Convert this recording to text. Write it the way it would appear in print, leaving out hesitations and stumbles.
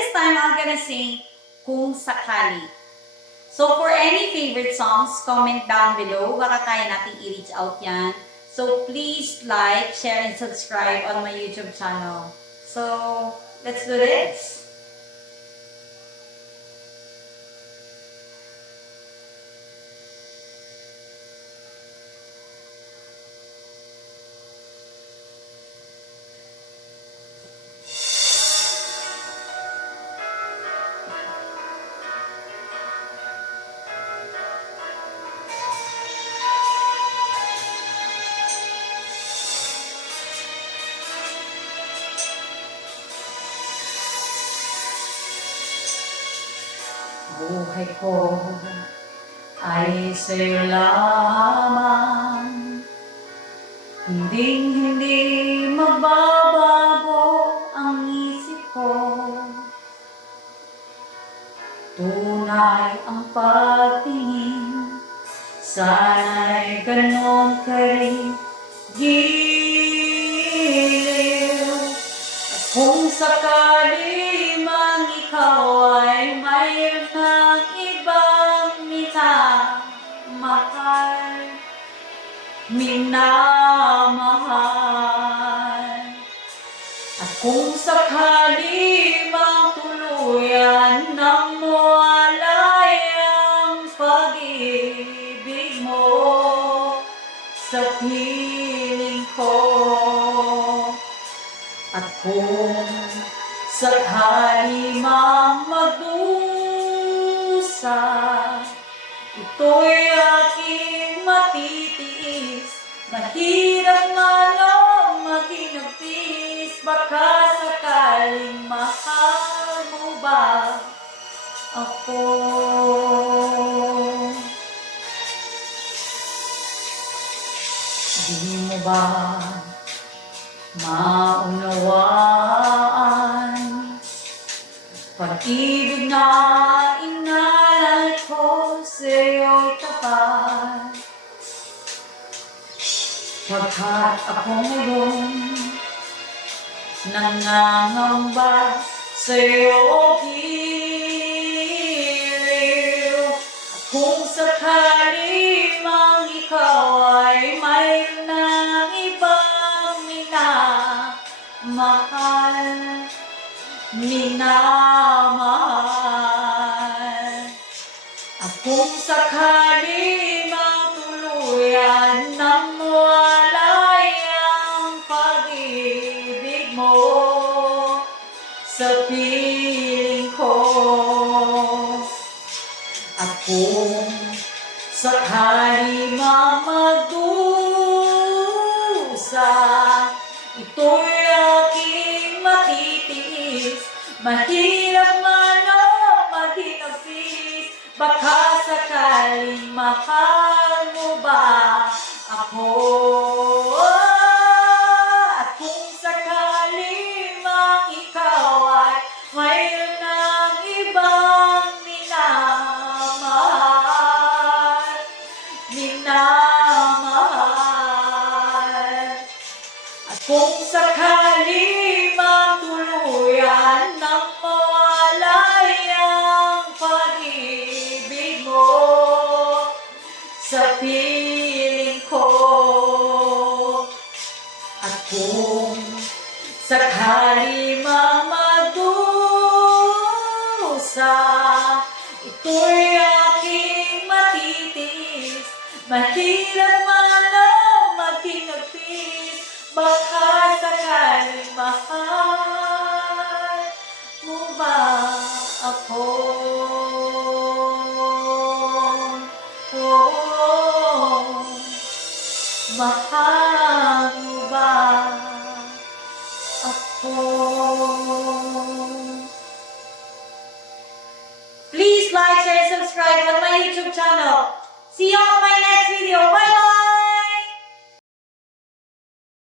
this time, I'm gonna sing Kung Sakali. So for any favorite songs, comment down below. Baka kaya natin i-reach out yan. So please like, share, and subscribe on my YouTube channel. So let's do this. Buhay ko ay sa'yo lamang, hindi magbabago ang isip ko. Tunay ang pagtingin, sana'y ganon ka rin giliw. At kung sakali mang ikaw ay mayroon ng ibang minamahal, at kung sakali mang tuluyan ng mawalay ang pag-ibig mo sa piling ko, at kung sakali mang magdusa, ito'y aking matitiis. Mahirap man o makinagtis, baka sakaling mahal mo ba ako? Di mo ba maunawaan pag-ibig na inalay ko sa'yo'y tapat? Pagkat ako ngayon nangangamba sa'yo giliw. At kung sakali mang ikaw ay mayroon ng ibang minamahal, at kung sakali mang tuluyan ng walay ang pag-ibig mo sa piling ko, at kung sakali mang magdusa, ito'y aking matitiis. Mahirap man o maghinagpis, baka sakaling mahal mo ba ako? At kung sakali mang ikaw ay mayroon ng ibang minamahal, at kung sakali mang tuluyan ng mawalay ang pag-ibig mo sa piling ko, at kung sakali mang magdusa, ito'y aking matitiis. Mahirap man o maghinagpis, baka sakaling mahal mo ba ako? Mahal mo ba ako? Please like, share, and subscribe on my YouTube channel. See you on my next video. Bye!